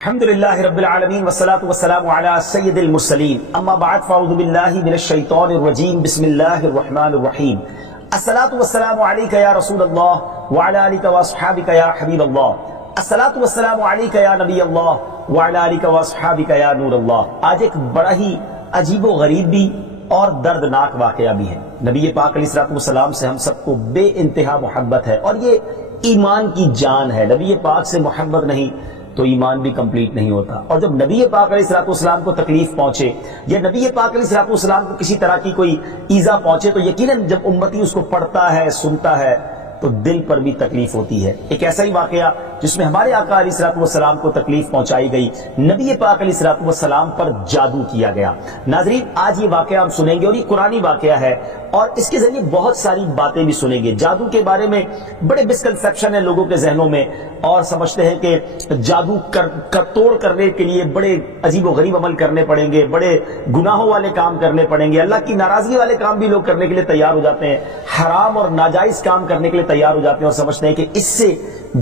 الحمد للہ رب العالمین والصلاة والسلام علی سید المرسلین اما بعد فاعوذ باللہ من الشیطان الرجیم بسم اللہ الرحمن الرحیم الصلاة والسلام علیک یا رسول اللہ وعلی آلک واصحابک یا حبیب اللہ الصلاة والسلام علیک یا نبی اللہ وعلی آلک واصحابک یا نور اللہ۔ آج ایک بڑا ہی عجیب و غریب بھی اور دردناک واقعہ بھی ہے۔ نبی پاک علیہ الصلوۃ والسلام سے ہم سب کو بے انتہا محبت ہے اور یہ ایمان کی جان ہے۔ نبی پاک سے محبت نہیں تو ایمان بھی کمپلیٹ نہیں ہوتا۔ اور جب نبی پاک علیہ الصلوۃ والسلام کو تکلیف پہنچے یا نبی پاک علیہ الصلوۃ والسلام کو کسی طرح کی کوئی ایذا پہنچے تو یقیناً جب امتی اس کو پڑھتا ہے سنتا ہے تو دل پر بھی تکلیف ہوتی ہے۔ ایک ایسا ہی واقعہ جس میں ہمارے آقا علیہ الصلوۃ والسلام کو تکلیف پہنچائی گئی، نبی پاک علیہ الصلوۃ والسلام پر جادو کیا گیا۔ ناظرین، آج یہ واقعہ ہم سنیں گے اور یہ قرآنی واقعہ ہے اور اس کے ذریعے بہت ساری باتیں بھی سنیں گے۔ جادو کے بارے میں بڑے مسکنسیپشن ہیں لوگوں کے ذہنوں میں اور سمجھتے ہیں کہ جادو توڑ کرنے کے لیے بڑے عجیب و غریب عمل کرنے پڑیں گے، بڑے گناہوں والے کام کرنے پڑیں گے، اللہ کی ناراضگی والے کام بھی لوگ کرنے کے لیے تیار ہو جاتے ہیں، حرام اور ناجائز کام کرنے کے لیے تیار ہو جاتے ہیں اور سمجھتے ہیں کہ اس سے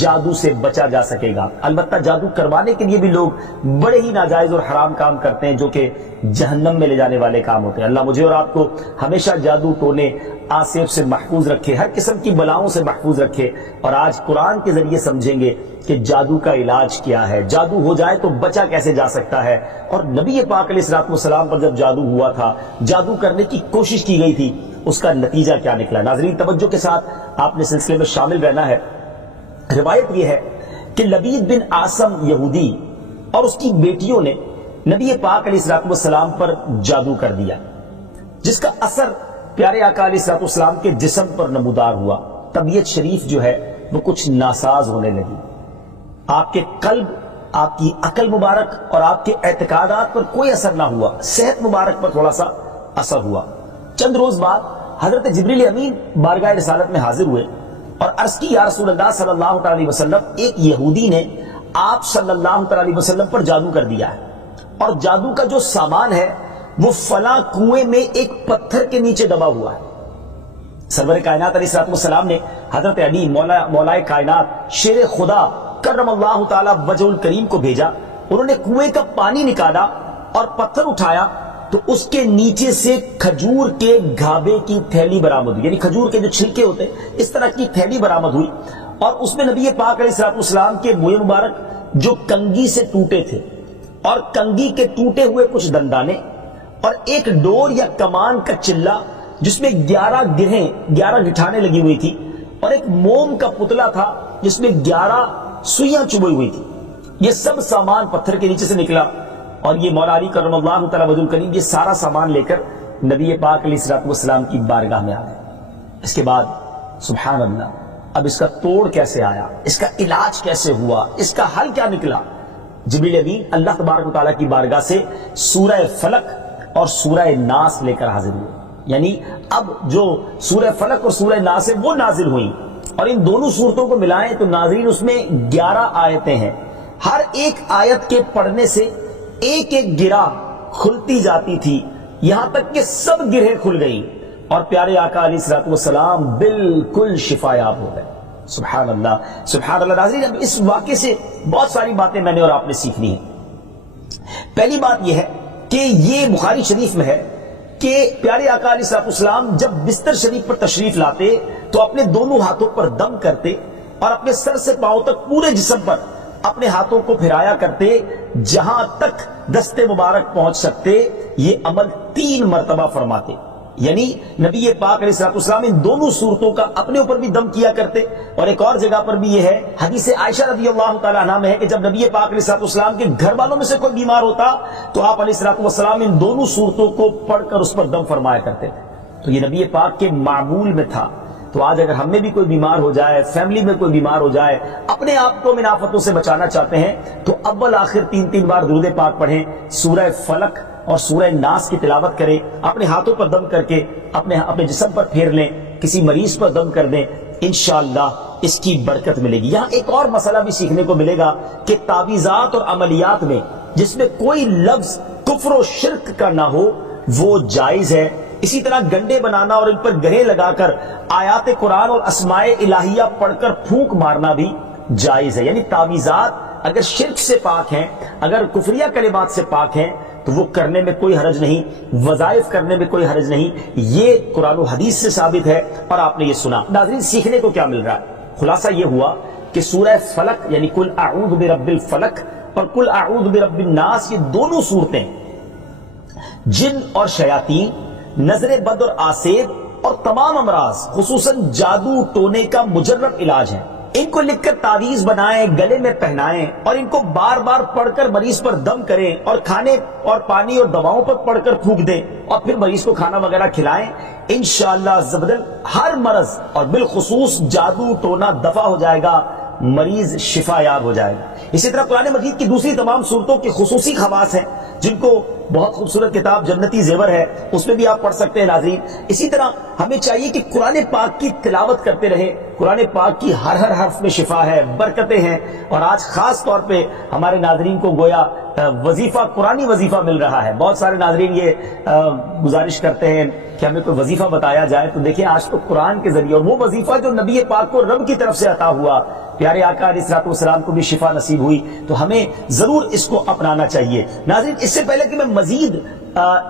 جادو سے بچا جا سکے گا۔ البتہ جادو کروانے کے لیے بھی لوگ بڑے ہی ناجائز اور حرام کام کرتے ہیں جو کہ جہنم میں لے جانے والے کام ہوتے ہیں۔ اللہ مجھے اور آپ کو ہمیشہ جادو ٹونے آصف سے محفوظ رکھے، ہر قسم کی بلاؤں سے محفوظ رکھے۔ اور آج قرآن کے ذریعے سمجھیں گے کہ جادو کا علاج کیا ہے، جادو ہو جائے تو بچا کیسے جا سکتا ہے، اور نبی پاک علیہ الصلوۃ والسلام پر جب جادو ہوا تھا، جادو کرنے کی کوشش کی گئی تھی، اس کا نتیجہ کیا نکلا۔ ناظرین، توجہ کے ساتھ آپ نے سلسلے میں شامل رہنا ہے۔ روایت یہ ہے کہ لبید بن عاصم یہودی اور اس کی بیٹیوں نے نبی پاک علیہ الصلوۃ والسلام پر جادو کر دیا، جس کا اثر پیارے آقا علیہ الصلوۃ والسلام کے جسم پر نمودار ہوا۔ طبیعت شریف جو ہے وہ کچھ ناساز ہونے لگی، آپ کے قلب، آپ کی عقل مبارک اور آپ کے اعتقادات پر کوئی اثر نہ ہوا، صحت مبارک پر تھوڑا سا اثر ہوا۔ چند روز بعد حضرت جبریل امین بارگاہ رسالت میں حاضر ہوئے اور عرض کی، یا رسول اللہ صلی اللہ علیہ وسلم، ایک یہودی نے آپ صلی اللہ علیہ وسلم پر جادو کر دیا ہے اور جادو کا جو سامان ہے وہ فلاں کنویں میں ایک پتھر کے نیچے دبا ہوا ہے۔ سرور کائنات علیہ الصلوۃ والسلام نے حضرت علی مولا کائنات شیر خدا کرم اللہ تعالی وجہ الکریم کو بھیجا۔ انہوں نے کنویں کا پانی نکالا اور پتھر اٹھایا تو اس کے نیچے سے کھجور کے گھابے کی تھیلی برآمد ہوئی، یعنی کھجور کے جو چھلکے ہوتے اس طرح کی تھیلی برآمد ہوئی، اور اس میں نبی پاک علیہ الصلوۃ والسلام کے منہ مبارک جو کنگھی سے ٹوٹے تھے اور کنگھی کے ٹوٹے ہوئے کچھ دندانے اور ایک ڈور یا کمان کا چلہ جس میں 11 گٹھانے لگی ہوئی تھی، اور ایک موم کا پتلا تھا جس میں 11 سوئیاں چبھی ہوئی تھی۔ یہ سب سامان پتھر کے نیچے سے نکلا اور یہ مولا علی کرم اللہ تعالی وجہ الکریم یہ سارا سامان لے کر نبی پاک علیہ الصلوۃ والسلام کی بارگاہ میں آ گئے۔ اس کے بعد سبحان اللہ، اب اس کا توڑ کیسے آیا، اس کا علاج کیسے ہوا، اس کا حل کیا نکلا؟ جبریل امین اللہ تبارک و تعالیٰ کی بارگاہ سے سورہ فلق اور سورہ ناس لے کر حاضر ہوئے، یعنی اب جو سورہ فلق اور سورہ ناس ہے وہ نازل ہوئی، اور ان دونوں صورتوں کو ملائیں تو ناظرین اس میں 11 آیتیں ہیں۔ ہر ایک آیت کے پڑھنے سے ایک ایک گرہ کھلتی جاتی تھی، یہاں تک کہ سب گرہیں کھل گئی اور پیارے آقا علیہ الصلوۃ والسلام بالکل شفایاب ہو گئے۔ سبحان اللہ، سبحان اللہ۔ ناظرین، اب اس واقعے سے بہت ساری باتیں میں نے اور آپ نے سیکھنی ہیں۔ پہلی بات یہ ہے کہ یہ بخاری شریف میں ہے کہ پیارے آقا علیہ الصلوۃ والسلام جب بستر شریف پر تشریف لاتے تو اپنے دونوں ہاتھوں پر دم کرتے اور اپنے سر سے پاؤں تک پورے جسم پر اپنے ہاتھوں کو پھیرایا کرتے، جہاں تک دست مبارک پہنچ سکتے یہ عمل 3 مرتبہ فرماتے، یعنی نبی پاک علیہ الصلوۃ والسلام ان دونوں صورتوں کا اپنے اوپر بھی دم کیا کرتے۔ اور ایک اور جگہ پر بھی یہ ہے، حدیث عائشہ رضی اللہ تعالیٰ عنہ میں ہے کہ جب نبی پاک علیہ الصلوۃ والسلام کے گھر والوں میں سے کوئی بیمار ہوتا تو آپ علیہ الصلوۃ والسلام ان دونوں صورتوں کو پڑھ کر اس پر دم فرمایا کرتے تھے۔ تو یہ نبی پاک کے معمول میں تھا۔ تو آج اگر ہم میں بھی کوئی بیمار ہو جائے، فیملی میں کوئی بیمار ہو جائے، اپنے آپ کو من آفتوں سے بچانا چاہتے ہیں تو اول آخر 3 بار درود پاک پڑھیں، سورہ فلق اور سورہ ناس کی تلاوت کریں، اپنے ہاتھوں پر دم کر کے اپنے جسم پر پھیر لیں، کسی مریض پر دم کر دیں، انشاءاللہ اس کی برکت ملے گی۔ یہاں ایک اور مسئلہ بھی سیکھنے کو ملے گا کہ تعویذات اور عملیات میں جس میں کوئی لفظ کفر و شرک کا نہ ہو وہ جائز ہے۔ اسی طرح گنڈے بنانا اور ان پر گرے لگا کر آیات قرآن اور اسماء الہیہ پڑھ کر پھونک مارنا بھی جائز ہے، یعنی تعویذات اگر شرک سے پاک ہیں، اگر کفریہ کلمات سے پاک ہیں تو وہ کرنے میں کوئی حرج نہیں، وظائف کرنے میں کوئی حرج نہیں، یہ قرآن و حدیث سے ثابت ہے اور آپ نے یہ سنا۔ ناظرین سیکھنے کو کیا مل رہا ہے؟ خلاصہ یہ ہوا کہ سورہ فلق یعنی قل اعوذ برب الفلق اور قل اعوذ برب الناس، یہ دونوں صورتیں جن اور شیاطین، نظر بد اور آسیب اور تمام امراض خصوصاً جادو ٹونے کا مجرب علاج ہیں۔ ان کو لکھ کر تعویذ بنائیں، گلے میں پہنائیں اور ان کو بار بار پڑھ کر مریض پر دم کریں اور کھانے اور پانی اور دواؤں پر پڑھ کر پھونک دیں اور پھر مریض کو کھانا وغیرہ کھلائیں، انشاءاللہ عز و جل ہر مرض اور بالخصوص جادو ٹونا دفع ہو جائے گا، مریض شفا یاب ہو جائے گا۔ اسی طرح قرآن مجید کی دوسری تمام صورتوں کی خصوصی خواص ہیں جن کو بہت خوبصورت کتاب جنتی زیور ہے اس میں بھی آپ پڑھ سکتے ہیں ناظرین۔ اسی طرح ہمیں چاہیے کہ قرآن پاک کی تلاوت کرتے رہیں، قرآن پاک کی ہر حرف میں شفا ہے، برکتیں ہیں، اور آج خاص طور پہ ہمارے ناظرین کو گویا وظیفہ، قرآنی وظیفہ مل رہا ہے۔ بہت سارے ناظرین یہ گزارش کرتے ہیں کہ ہمیں کوئی وظیفہ بتایا جائے، تو دیکھیں آج تو قرآن کے ذریعے، اور وہ وظیفہ جو نبی پاک کو رب کی طرف سے عطا ہوا، پیارے آقا علیہ الصلوۃ والسلام کو بھی شفا نصیب ہوئی، تو ہمیں ضرور اس کو اپنانا چاہیے۔ ناظرین اس سے پہلے کہ میں مزید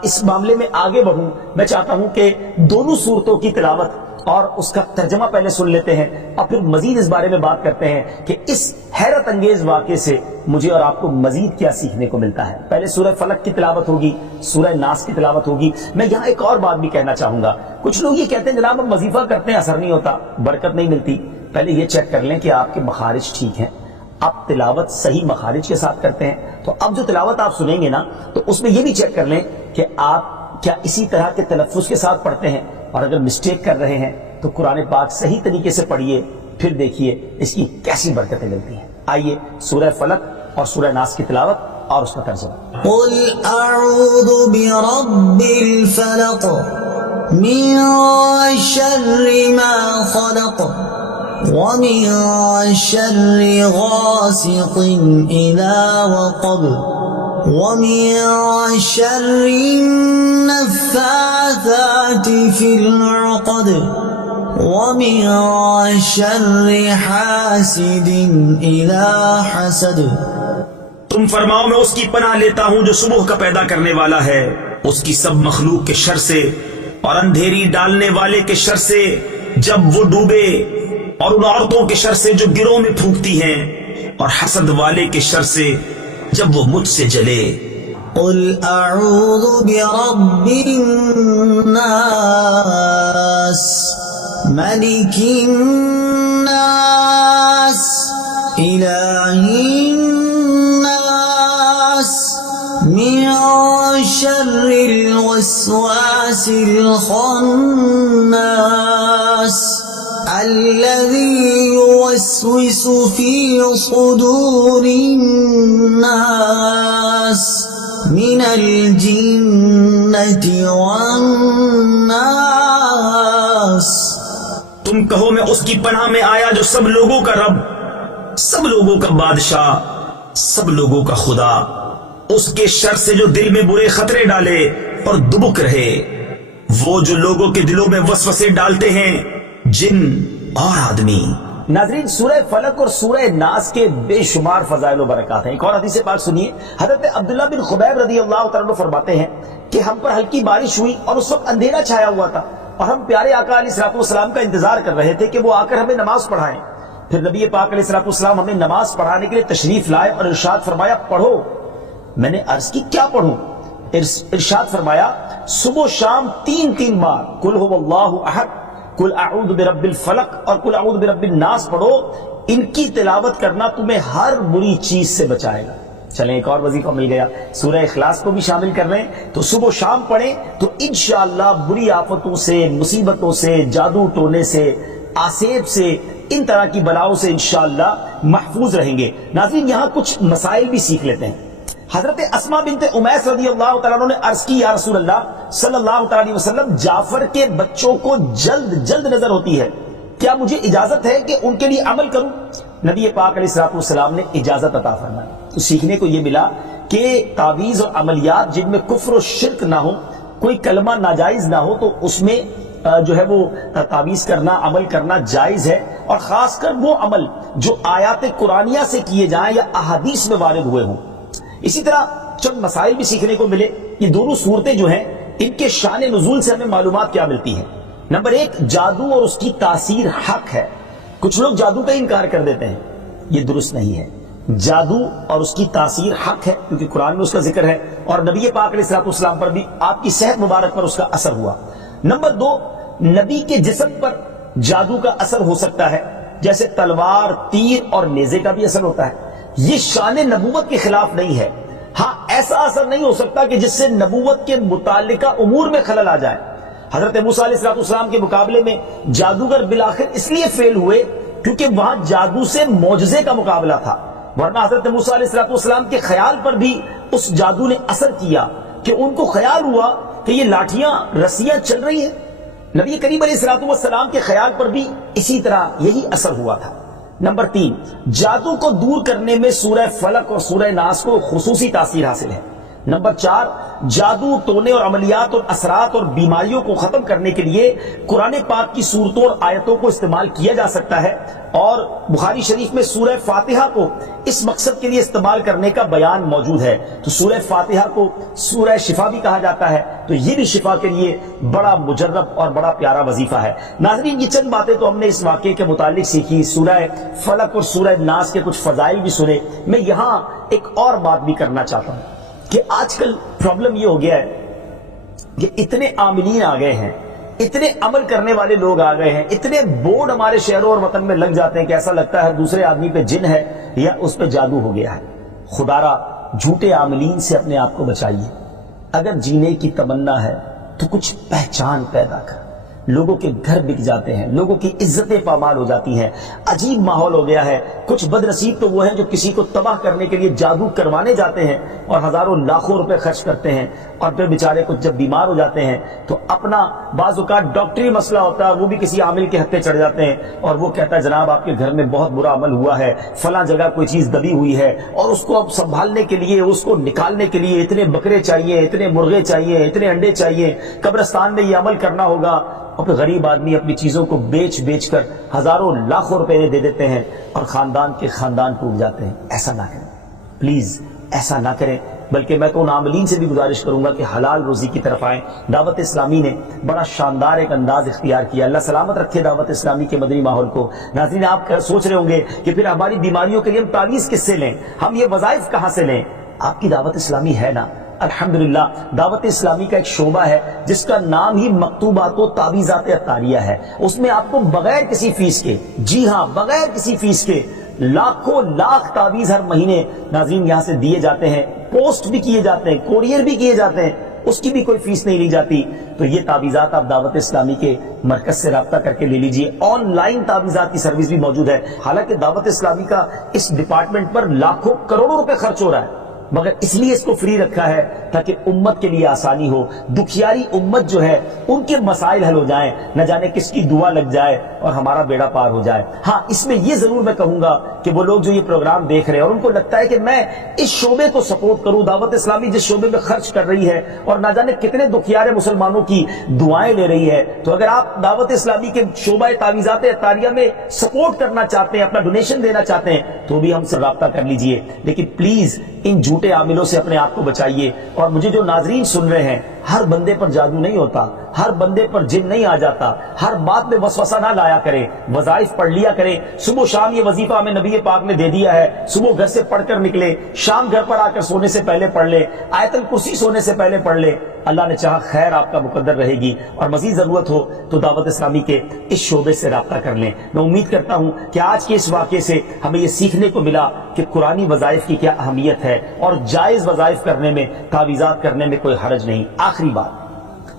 اس معاملے میں آگے بڑھوں، میں چاہتا ہوں کہ دونوں صورتوں کی تلاوت اور اس کا ترجمہ پہلے سن لیتے ہیں اور پھر مزید اس بارے میں بات کرتے ہیں کہ اس حیرت انگیز واقعے سے مجھے اور آپ کو مزید کیا سیکھنے کو ملتا ہے۔ پہلے سورہ فلق کی تلاوت ہوگی، سورہ ناس کی تلاوت ہوگی۔ میں یہاں ایک اور بات بھی کہنا چاہوں گا، کچھ لوگ یہ کہتے ہیں جناب ہم وظیفہ کرتے ہیں اثر نہیں ہوتا، برکت نہیں ملتی۔ پہلے یہ چیک کر لیں کہ آپ کے مخارج ٹھیک ہیں، آپ تلاوت صحیح مخارج کے ساتھ کرتے ہیں۔ تو اب جو تلاوت آپ سنیں گے نا تو اس میں یہ بھی چیک کر لیں کہ آپ کیا اسی طرح کے تلفظ کے ساتھ پڑھتے ہیں، اور اگر مسٹیک کر رہے ہیں تو قرآن پاک صحیح طریقے سے پڑھیے، پھر دیکھیے اس کی کیسی برکتیں ملتی ہیں۔ آئیے سورہ فلق اور سورہ ناس کی تلاوت اور اس کا ترجمہ۔ قل اعوذ برب الفلق من شر ما خلق ومن شر غاسق اذا وقب ومن شر النفاثات في العقد ومن شر حاسد اذا حسد۔ تم فرماؤ میں اس کی پناہ لیتا ہوں جو صبح کا پیدا کرنے والا ہے، اس کی سب مخلوق کے شر سے، اور اندھیری ڈالنے والے کے شر سے جب وہ ڈوبے، اور ان عورتوں کے شر سے جو گروہ میں پھونکتی ہیں، اور حسد والے کے شر سے جب وہ مجھ سے جلے۔ قل اعوذ برب الناس ملک الناس الہ الناس من شر الوسواس الخناس الذي يوسوس في صدور الناس من الجنة والناس۔ تم کہو میں اس کی پناہ میں آیا جو سب لوگوں کا رب، سب لوگوں کا بادشاہ، سب لوگوں کا خدا، اس کے شر سے جو دل میں برے خطرے ڈالے اور دبک رہے، وہ جو لوگوں کے دلوں میں وسوسے ڈالتے ہیں، جن اور آدمی۔ ناظرین سورہ فلق اور سورہ ناس کے بے شمار فضائل و برکات ہیں۔ ایک اور حدیث پاک سنیے، حضرت عبداللہ بن خبیب رضی اللہ تعالیٰ عنہ فرماتے ہیں کہ ہم پر ہلکی بارش ہوئی اور اس وقت اندھیرا چھایا ہوا تھا، اور ہم پیارے آقا علیہ الصلوۃ والسلام کا انتظار کر رہے تھے کہ وہ آ کر ہمیں نماز پڑھائیں۔ پھر نبی پاک علیہ الصلوۃ والسلام ہمیں نماز پڑھانے کے لیے تشریف لائے اور ارشاد فرمایا پڑھو۔ میں نے عرض کی کیا پڑھوں؟ ارشاد فرمایا صبح و شام 3 بار قل هو اللہ احد، قل اعوذ برب الفلق اور قل اعوذ برب الناس پڑھو، ان کی تلاوت کرنا تمہیں ہر بری چیز سے بچائے گا۔ چلیں ایک اور وظیفہ مل گیا، سورہ اخلاص کو بھی شامل کر رہے ہیں، تو صبح و شام پڑھیں تو انشاءاللہ بری آفتوں سے، مصیبتوں سے، جادو ٹونے سے، آسیب سے، ان طرح کی بلاؤں سے انشاءاللہ محفوظ رہیں گے۔ ناظرین یہاں کچھ مسائل بھی سیکھ لیتے ہیں۔ حضرت اسماء بنت امیس رضی اللہ تعالیٰ عنہ نے عرض کی یا رسول اللہ صلی اللہ تعالیٰ علیہ وسلم، جعفر کے بچوں کو جلد نظر ہوتی ہے، کیا مجھے اجازت ہے کہ ان کے لیے عمل کروں؟ نبی پاک علیہ الصلوۃ والسلام نے اجازت عطا فرمائی۔ تو سیکھنے کو یہ ملا کہ تعویذ اور عملیات جن میں کفر و شرک نہ ہو، کوئی کلمہ ناجائز نہ ہو، تو اس میں جو ہے وہ تعویذ کرنا، عمل کرنا جائز ہے، اور خاص کر وہ عمل جو آیات قرآنیہ سے کیے جائیں یا احادیث میں وارد ہوئے ہوں۔ اسی طرح چند مسائل بھی سیکھنے کو ملے۔ یہ دونوں صورتیں جو ہیں ان کے شان نزول سے ہمیں معلومات کیا ملتی ہیں۔ نمبر ایک، جادو اور اس کی تاثیر حق ہے۔ کچھ لوگ جادو کا انکار کر دیتے ہیں، یہ درست نہیں ہے۔ جادو اور اس کی تاثیر حق ہے کیونکہ قرآن میں اس کا ذکر ہے اور نبی پاک علیہ الصلوۃ والسلام پر بھی آپ کی صحت مبارک پر اس کا اثر ہوا۔ نمبر دو، نبی کے جسم پر جادو کا اثر ہو سکتا ہے، جیسے تلوار، تیر اور نیزے کا بھی اثر ہوتا ہے۔ یہ شان نبوت کے خلاف نہیں ہے۔ ہاں، ایسا اثر نہیں ہو سکتا کہ جس سے نبوت کے متعلقہ امور میں خلل آ جائے۔ حضرت موسیٰ علیہ السلام کے مقابلے میں جادوگر بالآخر اس لیے فیل ہوئے کیونکہ وہاں جادو سے معجزے کا مقابلہ تھا، ورنہ حضرت موسیٰ علیہ السلام کے خیال پر بھی اس جادو نے اثر کیا کہ ان کو خیال ہوا کہ یہ لاٹھیاں رسیاں چل رہی ہیں۔ نبی کریم علیہ السلام کے خیال پر بھی اسی طرح یہی اثر ہوا تھا۔ نمبر تین، جادو کو دور کرنے میں سورہ فلق اور سورہ ناس کو خصوصی تاثیر حاصل ہے۔ نمبر چار، جادو ٹونے اور عملیات اور اثرات اور بیماریوں کو ختم کرنے کے لیے قرآن پاک کی صورتوں اور آیتوں کو استعمال کیا جا سکتا ہے، اور بخاری شریف میں سورہ فاتحہ کو اس مقصد کے لیے استعمال کرنے کا بیان موجود ہے۔ تو سورہ فاتحہ کو سورہ شفا بھی کہا جاتا ہے، تو یہ بھی شفا کے لیے بڑا مجرب اور بڑا پیارا وظیفہ ہے۔ ناظرین، یہ چند باتیں تو ہم نے اس واقعے کے متعلق سیکھی، سورہ فلق اور سورہ ناس کے کچھ فضائل بھی سنے۔ میں یہاں ایک اور بات بھی کرنا چاہتا ہوں کہ آج کل پرابلم یہ ہو گیا ہے کہ اتنے عاملین آ گئے ہیں، اتنے عمل کرنے والے لوگ آ گئے ہیں، اتنے بورڈ ہمارے شہروں اور وطن میں لگ جاتے ہیں کہ ایسا لگتا ہے دوسرے آدمی پہ جن ہے یا اس پہ جادو ہو گیا ہے۔ خدا را جھوٹے عاملین سے اپنے آپ کو بچائیے۔ اگر جینے کی تمنا ہے تو کچھ پہچان پیدا کر۔ لوگوں کے گھر بک جاتے ہیں، لوگوں کی عزتیں پامال ہو جاتی ہیں، عجیب ماحول ہو گیا ہے۔ کچھ بد نصیب تو وہ ہیں جو کسی کو تباہ کرنے کے لیے جادو کروانے جاتے ہیں اور ہزاروں لاکھوں روپے خرچ کرتے ہیں، اور پھر بیچارے کچھ جب بیمار ہو جاتے ہیں تو اپنا بعض اوقات ڈاکٹری مسئلہ ہوتا ہے، وہ بھی کسی عامل کے ہتھے چڑھ جاتے ہیں اور وہ کہتا ہے جناب آپ کے گھر میں بہت برا عمل ہوا ہے، فلاں جگہ کوئی چیز دبی ہوئی ہے، اور اس کو اب سنبھالنے کے لیے، اس کو نکالنے کے لیے اتنے بکرے چاہیے، اتنے مرغے چاہیے، اتنے انڈے چاہیے، قبرستان میں یہ عمل کرنا ہوگا۔ اور پھر غریب آدمی اپنی چیزوں کو بیچ کر ہزاروں لاکھوں روپے دے دیتے ہیں اور خاندان کے خاندان ٹوٹ جاتے ہیں۔ ایسا نہ کریں، پلیز ایسا نہ کریں۔ بلکہ میں تو ان عاملین سے بھی گزارش کروں گا کہ حلال روزی کی طرف آئیں۔ دعوت اسلامی نے بڑا شاندار ایک انداز اختیار کیا، اللہ سلامت رکھے دعوت اسلامی کے مدنی ماحول کو۔ ناظرین، آپ سوچ رہے ہوں گے کہ پھر ہماری بیماریوں کے لیے ہم تعویذ کس سے لیں، ہم یہ وظائف کہاں سے لیں؟ آپ کی دعوت اسلامی ہے نا، الحمدللہ دعوت اسلامی کا ایک شعبہ ہے جس کا نام ہی مکتوبات و تعویذات عطاریہ ہے۔ اس میں آپ کو بغیر کسی فیس کے، جی ہاں بغیر کسی فیس کے، لاکھوں لاکھ تعویذ ہر مہینے ناظرین یہاں سے دیے جاتے ہیں، پوسٹ بھی کیے جاتے ہیں، کوریئر بھی کیے جاتے ہیں، اس کی بھی کوئی فیس نہیں لی جاتی۔ تو یہ تعویذات آپ دعوت اسلامی کے مرکز سے رابطہ کر کے لے لیجئے۔ آن لائن تعویذات کی سروس بھی موجود ہے۔ حالانکہ دعوت اسلامی کا اس ڈپارٹمنٹ پر لاکھوں کروڑوں روپے خرچ ہو رہا ہے، مگر اس لیے اس کو فری رکھا ہے تاکہ امت کے لیے آسانی ہو، دکھیاری امت جو ہے ان کے مسائل حل ہو جائیں، نہ جانے کس کی دعا لگ جائے اور ہمارا بیڑا پار ہو جائے۔ ہاں، اس میں یہ ضرور میں کہوں گا کہ وہ لوگ جو یہ پروگرام دیکھ رہے ہیں اور ان کو لگتا ہے کہ میں اس شعبے کو سپورٹ کروں، دعوت اسلامی جس شعبے میں خرچ کر رہی ہے اور نہ جانے کتنے دکھیارے مسلمانوں کی دعائیں لے رہی ہے، تو اگر آپ دعوت اسلامی کے شعبہ تعویذات عطاریہ میں سپورٹ کرنا چاہتے ہیں، اپنا ڈونیشن دینا چاہتے ہیں، تو بھی ہم سے رابطہ کر لیجئے۔ لیکن پلیز ان جھوٹے عاملوں سے اپنے آپ کو بچائیے۔ اور مجھے جو ناظرین سن رہے ہیں، ہر بندے پر جادو نہیں ہوتا، ہر بندے پر جن نہیں آ جاتا، ہر بات میں وسوسہ نہ لایا کریں، وظائف پڑھ لیا کریں۔ صبح شام یہ وظیفہ ہمیں نبی پاک نے دے دیا ہے، صبح گھر سے پڑھ کر نکلے، شام گھر پر آ کر سونے سے پہلے پڑھ لے، آیت الکرسی سونے سے پہلے پڑھ لے، اللہ نے چاہا خیر آپ کا مقدر رہے گی۔ اور مزید ضرورت ہو تو دعوت اسلامی کے اس شعبے سے رابطہ کر لیں۔ میں امید کرتا ہوں کہ آج کے اس واقعے سے ہمیں یہ سیکھنے کو ملا کہ قرآنی وظائف کی کیا اہمیت ہے اور جائز وظائف کرنے میں، تعویذات کرنے میں کوئی حرج نہیں۔ آخری بات،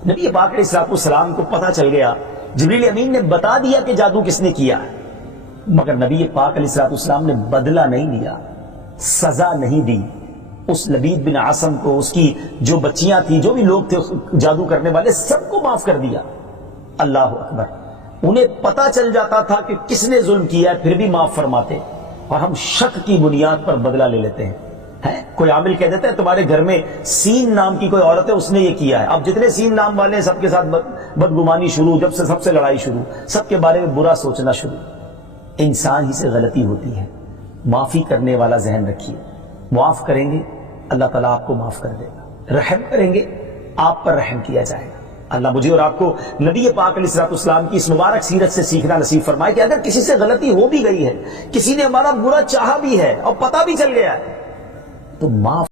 نبی پاک علیہ السلام کو پتہ چل گیا، جبریل امین نے بتا دیا کہ جادو کس نے کیا ہے، مگر نبی پاک علیہ السلام نے بدلہ نہیں لیا، سزا نہیں دی۔ اس لبید بن عاصم کو، اس کی جو بچیاں تھیں، جو بھی لوگ تھے جادو کرنے والے، سب کو معاف کر دیا۔ اللہ اکبر! انہیں پتہ چل جاتا تھا کہ کس نے ظلم کیا ہے، پھر بھی معاف فرماتے، اور ہم شک کی بنیاد پر بدلہ لے لیتے ہیں۔ کوئی عامل کہہ دیتا ہے تمہارے گھر میں سین نام کی کوئی عورت ہے، اس نے یہ کیا ہے، اب جتنے سین نام والے ہیں سب کے ساتھ بدگمانی شروع، جب سے سب سے لڑائی شروع، سب کے بارے میں برا سوچنا شروع۔ انسان ہی سے غلطی ہوتی ہے. معافی کرنے والا ذہن رکھیے. معاف کریں گے اللہ تعالیٰ آپ کو معاف کر دے گا. رحم کریں گے آپ پر رحم کیا جائے گا. اللہ مجھے اور آپ کو نبی پاک علیہ الصلوۃ والسلام کی اس مبارک سیرت سے سیکھنا نصیب فرمائے کہ اگر کسی سے غلطی ہو بھی گئی ہے, کسی نے ہمارا برا چاہا بھی ہے اور پتہ بھی چل گیا ہے, تو معاف